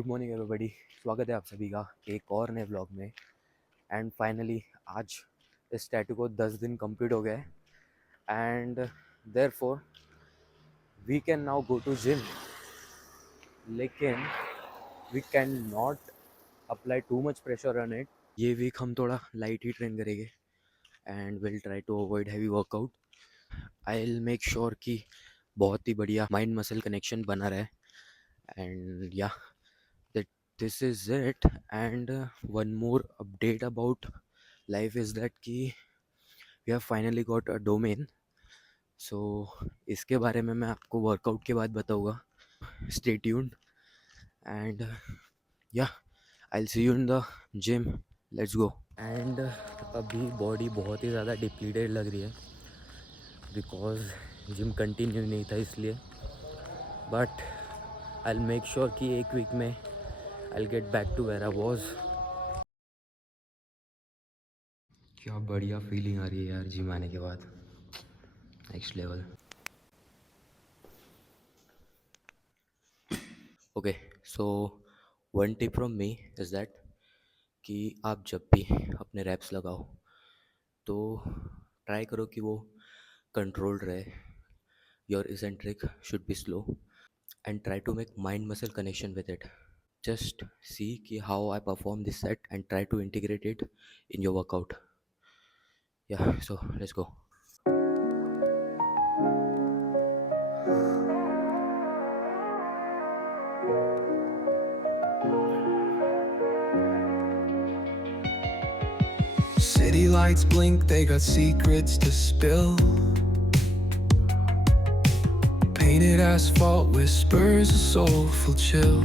Good morning everybody. स्वागत है आप सभी का एक और नए व्लॉग में। एंड फाइनली आज इस टैटू को 10 दिन कंप्लीट हो गए and therefore we can now go to gym, लेकिन we can not apply too much pressure on it. ये वीक हम थोड़ा लाइट ही ट्रेन करेंगे and will try to avoid heavy workout. I will make sure कि बहुत ही बढ़िया mind muscle connection बना रहे एंड या that this is it. And one more update about life is that कि we have finally got a domain. So इसके बारे में मैं आपको वर्कआउट के बाद बताऊँगा। Stay tuned and yeah, I'll see you in the gym. Let's go. And अभी बॉडी बहुत ही ज़्यादा डिप्लीटेड लग रही है बिकॉज जिम कंटिन्यू नहीं था इसलिए, but I will make sure कि एक वीक में I'll get back to where I was. क्या बढ़िया फीलिंग आ रही है यार जिम आने के बाद, next level. Okay, so one tip from me is that कि आप जब भी अपने रैप्स लगाओ तो ट्राई करो कि वो कंट्रोल्ड रहे। Your eccentric should be slow and try to make mind muscle connection with it. Just see ki how I perform this set and try to integrate it in your workout. Yeah, so let's go. City lights blink, they got secrets to spill. Painted asphalt whispers a soulful chill.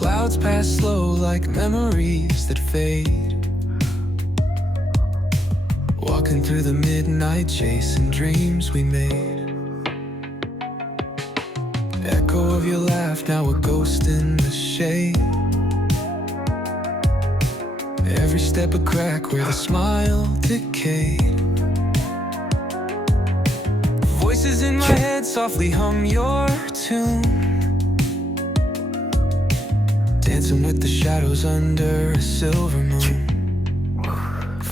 Clouds pass slow like memories that fade. Walking through the midnight, chasing dreams we made. Echo of your laugh, now a ghost in the shade. Every step a crack where the smile decayed. Voices in my head softly hum your tune, dancing with the shadows under a silver moon.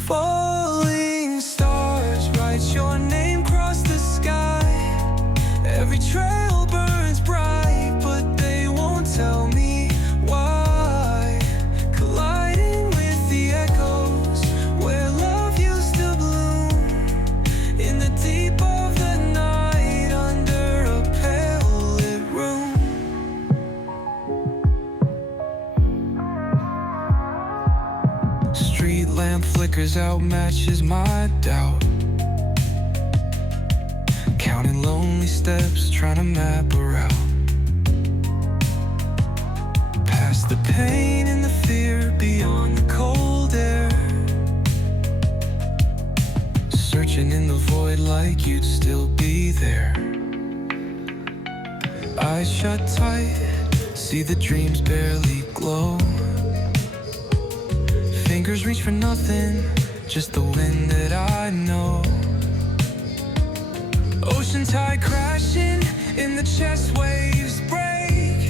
Falling stars write your name across the sky. Every trail burns bright, but they won't tell me why. Colliding with the echoes where love used to bloom, in the deep of the night under a pale lit room. Street lamp flickers out, matches my doubt. Counting lonely steps, trying to map a route. Past the pain and the fear, beyond the cold air. Searching in the void like you'd still be there. Eyes shut tight, see the dreams barely glow. Fingers reach for nothing, just the wind that I know. Ocean tide crashing, in the chest waves break.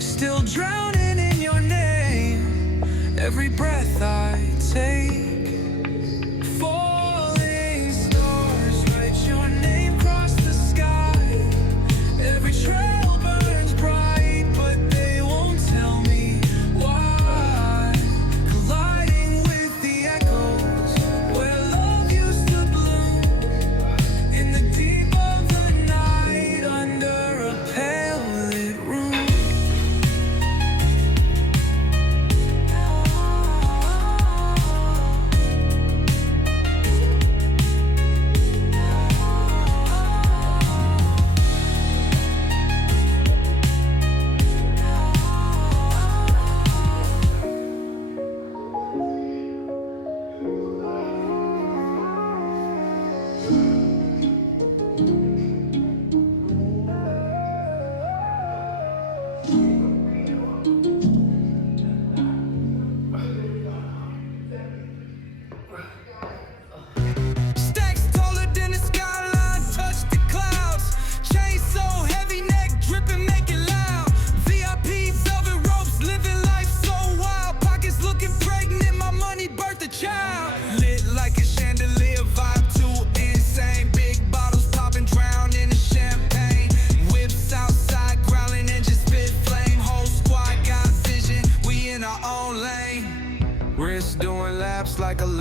Still drowning in your name, every breath I take. Falling stars write your name across the sky. Every trail burns bright, but they won't tell me why. Colliding with the echoes where love used to bloom, in the deep of the night under a pale lit room.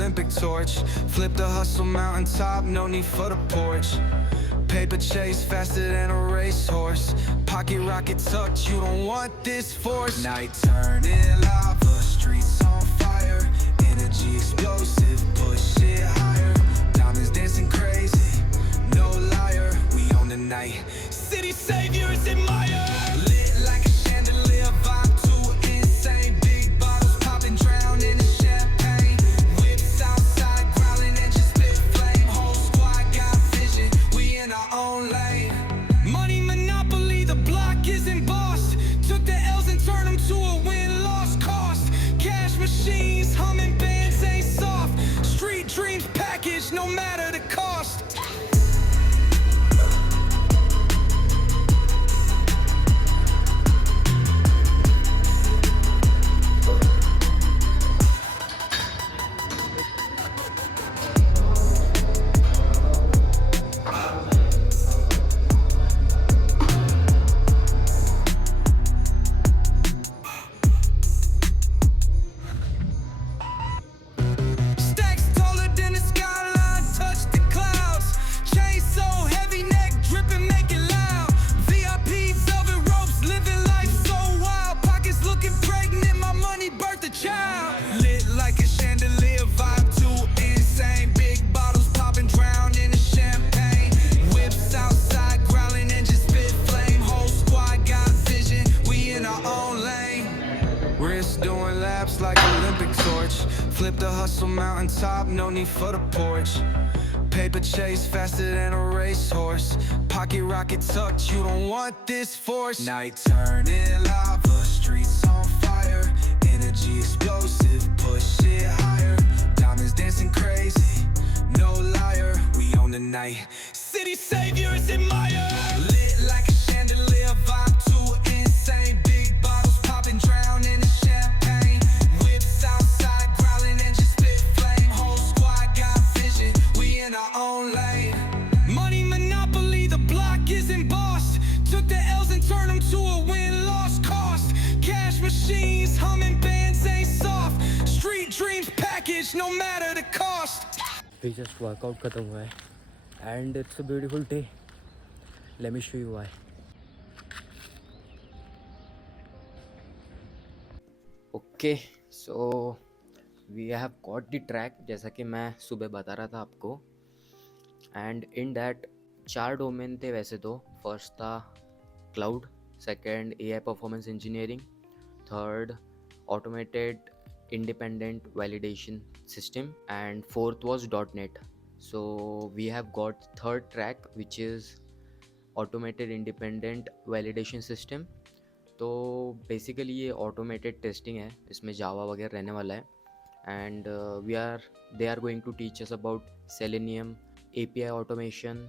Olympic torch. Flip the hustle mountaintop, no need for the porch. Paper chase faster than a racehorse. Pocket rocket tucked, you don't want this force. Night turning lava, streets on fire. Energy explosive, push it higher. Diamonds dancing crazy, no liar. We own the night. City saviors admire. Lit like a chandelier, vibe too insane. Big bottles popping, drown in the champagne. Whips outside, growling and just spit flame. Whole squad got vision, we in our own lane. Money monopoly, the block isn't bossed. Took the L's and turned them to a win-loss cost. Cash machines, humming bands ain't soft. Street dreams packaged, no matter the cost. Stacks taller than the skyline, touch the clouds. Chain so heavy, neck dripping, make it loud. VIP velvet ropes, living life so wild. Pockets looking pregnant, my money birthed a child. Lit like a chandelier, vibe too insane. Big bottles popping, drown in the champagne. Whips outside, growling and just spit flame. Whole squad got vision, we in our own lane. Wrist doing laps like Olympic torch. Flip the hustle mountaintop, no need for the porch. Paper chase faster than a racehorse. Pocket rocket tucked, you don't want this force. Night turning lava, streets on fire. Energy explosive, push it higher. Diamonds dancing crazy, no liar. We own the night. City saviors admire. Lit like a chandelier, vibe too insane. Big bottles popping, drown in the champagne. Whips outside, growling and just spit flame. Whole squad got vision, we in our own lane. Money monopoly, the block isn't bossed. Took the L's and turned them to a win-loss cost. Cash machines, humming bands ain't soft. Street dreams packaged, no matter the cost. अभी just workout ख़त्म हुआ है and it's a beautiful day. Let me show you why. Okay, so we have got the track जैसा कि मैं सुबह बता रहा था आपको. एंड इन दैट 4 डोमेन थे वैसे तो. फर्स्ट था cloud, second AI performance engineering, third automated independent validation system, and fourth was .NET. So we have got third track which is automated independent validation system. तो बेसिकली ये ऑटोमेटेड टेस्टिंग है, इसमें Java वगैरह रहने वाला है. And they are going to teach us about Selenium, API automation,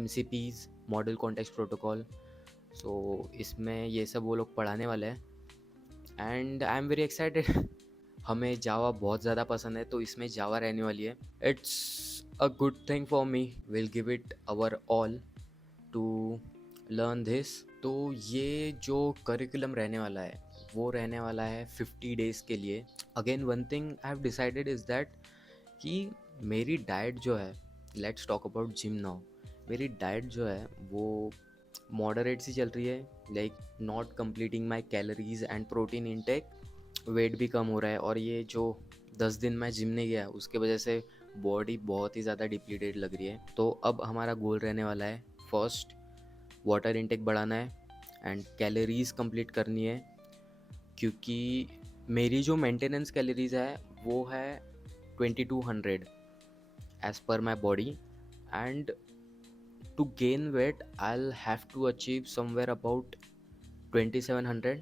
MCPs, model context protocol. So इसमें ये सब वो लोग पढ़ाने वाले हैं and I am very excited. हमें जावा बहुत ज़्यादा पसंद है तो इसमें जावा रहने वाली है. It's a good thing for me, will give it our all to learn this. तो ये जो करिकुलम रहने वाला है वो रहने वाला है 50 डेज़ के लिए. Again one thing I have decided is that कि मेरी डाइट जो है, let's talk about gym now. मेरी डाइट जो है वो मॉडरेट सी चल रही है, like not completing my calories and protein intake. Weight भी कम हो रहा है और ये जो 10 दिन मैं जिम नहीं गया उसके वजह से बॉडी बहुत ही ज़्यादा डिप्लीटेड लग रही है. तो अब हमारा गोल रहने वाला है, फर्स्ट वाटर इनटेक बढ़ाना है एंड कैलोरीज कंप्लीट करनी है, क्योंकि मेरी जो मेंटेनेंस कैलोरीज है वो है 2200 as per my body. And to gain weight I will have to achieve somewhere about 2700.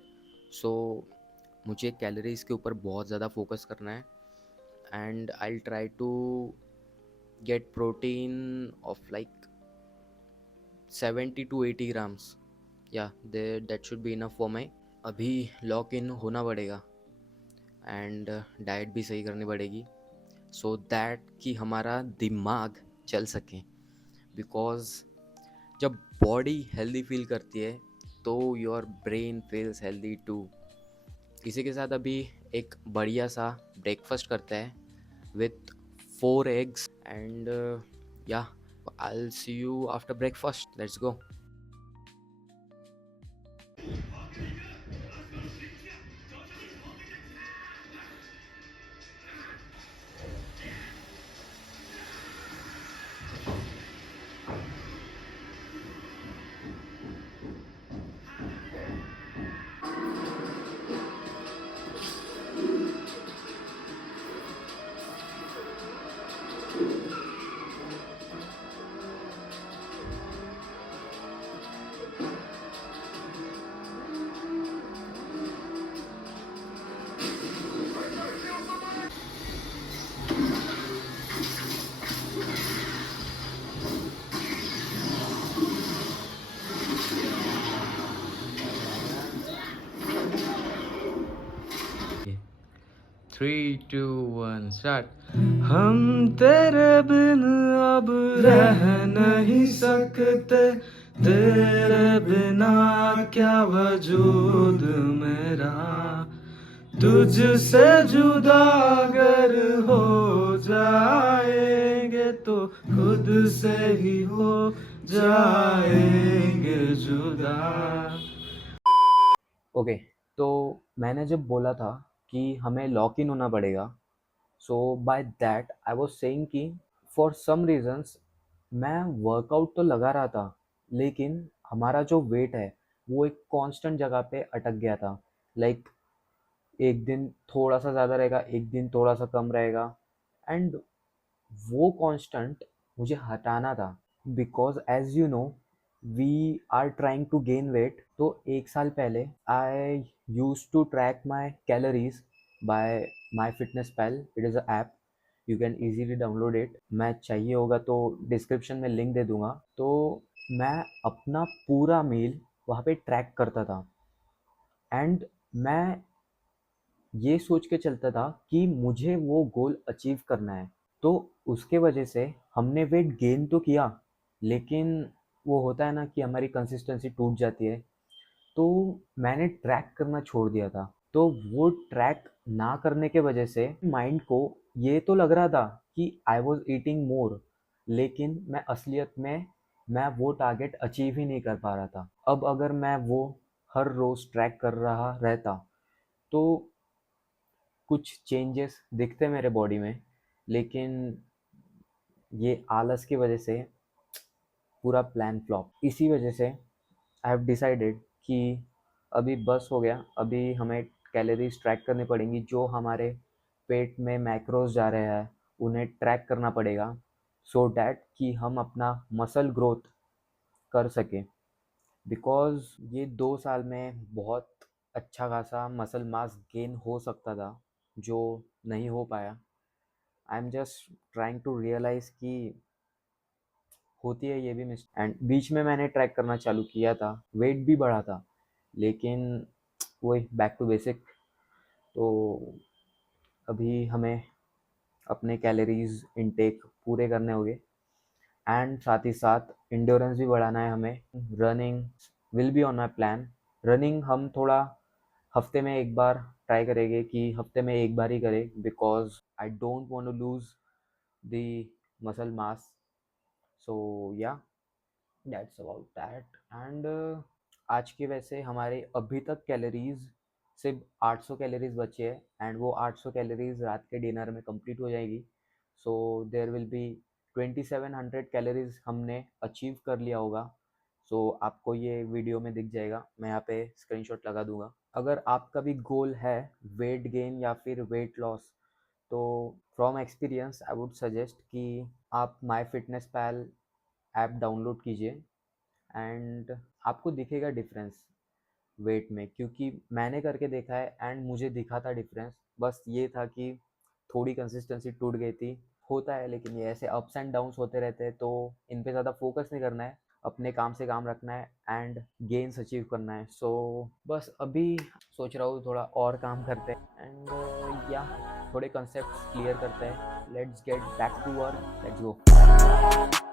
So मुझे कैलोरीज़ के ऊपर बहुत ज़्यादा फोकस करना है and I try to get protein of like 70 to 80 grams. या that should be enough for my. अभी lock in होना पड़ेगा एंड डाइट भी सही करनी पड़ेगी सो दैट कि हमारा दिमाग चल सके. बिकॉज जब बॉडी हेल्दी फील करती है तो your brain feels healthy too. इसी के साथ अभी एक बढ़िया सा ब्रेकफास्ट करते हैं with 4 eggs. And yeah, I'll see you after breakfast. Let's go. Three two one start. हम तेरे बिन अब रह नहीं सकते, तेरे बिना क्या वजूद मेरा, तुझसे जुदा अगर हो जाएंगे तो खुद से ही हो जाएंगे जुदा। ओके, तो मैंने जब बोला था कि हमें लॉक इन होना पड़ेगा, so by that I was saying कि फॉर सम रीजंस मैं वर्कआउट तो लगा रहा था, लेकिन हमारा जो वेट है वो एक कांस्टेंट जगह पे अटक गया था। लाइक एक दिन थोड़ा सा ज़्यादा रहेगा, एक दिन थोड़ा सा कम रहेगा, एंड वो कांस्टेंट मुझे हटाना था। Because as you know, we are trying to gain weight. तो एक साल पहले I use to track my calories by my fitness pal. It is a app, you can easily download it. मैं चाहिए होगा तो डिस्क्रिप्शन में लिंक दे दूंगा। तो मैं अपना पूरा मील वहाँ पे ट्रैक करता था, एंड मैं ये सोच के चलता था कि मुझे वो गोल अचीव करना है। तो उसके वजह से हमने वेट गेन तो किया, लेकिन वो होता है ना कि हमारी कंसिस्टेंसी टूट जाती है। तो मैंने ट्रैक करना छोड़ दिया था। तो वो ट्रैक ना करने के वजह से माइंड को ये तो लग रहा था कि आई वॉज ईटिंग मोर, लेकिन मैं असलियत में मैं वो टारगेट अचीव ही नहीं कर पा रहा था। अब अगर मैं वो हर रोज़ ट्रैक कर रहा रहता तो कुछ चेंजेस दिखते मेरे बॉडी में, लेकिन ये आलस की वजह से पूरा प्लान फ्लॉप। इसी वजह से आई हैव डिसाइडेड कि अभी बस हो गया। अभी हमें कैलोरीज ट्रैक करनी पड़ेंगी, जो हमारे पेट में मैक्रोज जा रहे हैं उन्हें ट्रैक करना पड़ेगा, सो डैट कि हम अपना मसल ग्रोथ कर सकें। बिकॉज़ ये 2 साल में बहुत अच्छा खासा मसल मास गेन हो सकता था, जो नहीं हो पाया। I am just trying to realise कि होती है ये भी मिस्टेक। एंड बीच में मैंने ट्रैक करना चालू किया था, वेट भी बढ़ा था, लेकिन वही बैक टू बेसिक। तो अभी हमें अपने कैलोरीज इनटेक पूरे करने होंगे, एंड साथ ही साथ इंड्योरेंस भी बढ़ाना है हमें। Running will be on my plan. Running हम थोड़ा हफ्ते में एक बार ट्राई करेंगे कि हफ्ते में एक बार ही करें, because I don't want to lose the muscle mass. So yeah, that's about that. And आज के वैसे हमारे अभी तक कैलोरीज सिर्फ 800 कैलोरीज बचे हैं, एंड वो 800 कैलोरीज रात के डिनर में कंप्लीट हो जाएगी। So there will be 2700 calories हमने अचीव कर लिया होगा। सो आपको ये वीडियो में दिख जाएगा, मैं यहाँ पे स्क्रीनशॉट लगा दूंगा। अगर आपका भी गोल है वेट गेन या फिर वेट लॉस, तो from experience I would suggest कि आप My fitness Pal app download कीजिए, एंड आपको दिखेगा डिफरेंस वेट में, क्योंकि मैंने करके देखा है एंड मुझे दिखा था डिफरेंस। बस ये था कि थोड़ी कंसिस्टेंसी टूट गई थी। होता है, लेकिन ये ऐसे अप्स एंड डाउन्स होते रहते हैं, तो इन पे ज़्यादा फोकस नहीं करना है, अपने काम से काम रखना है एंड गेन्स अचीव करना है। सो बस अभी सोच रहा हूँ थोड़ा और काम करते हैं, एंड या थोड़े कंसेप्ट क्लियर करते हैं। Let's get back to work, let's go.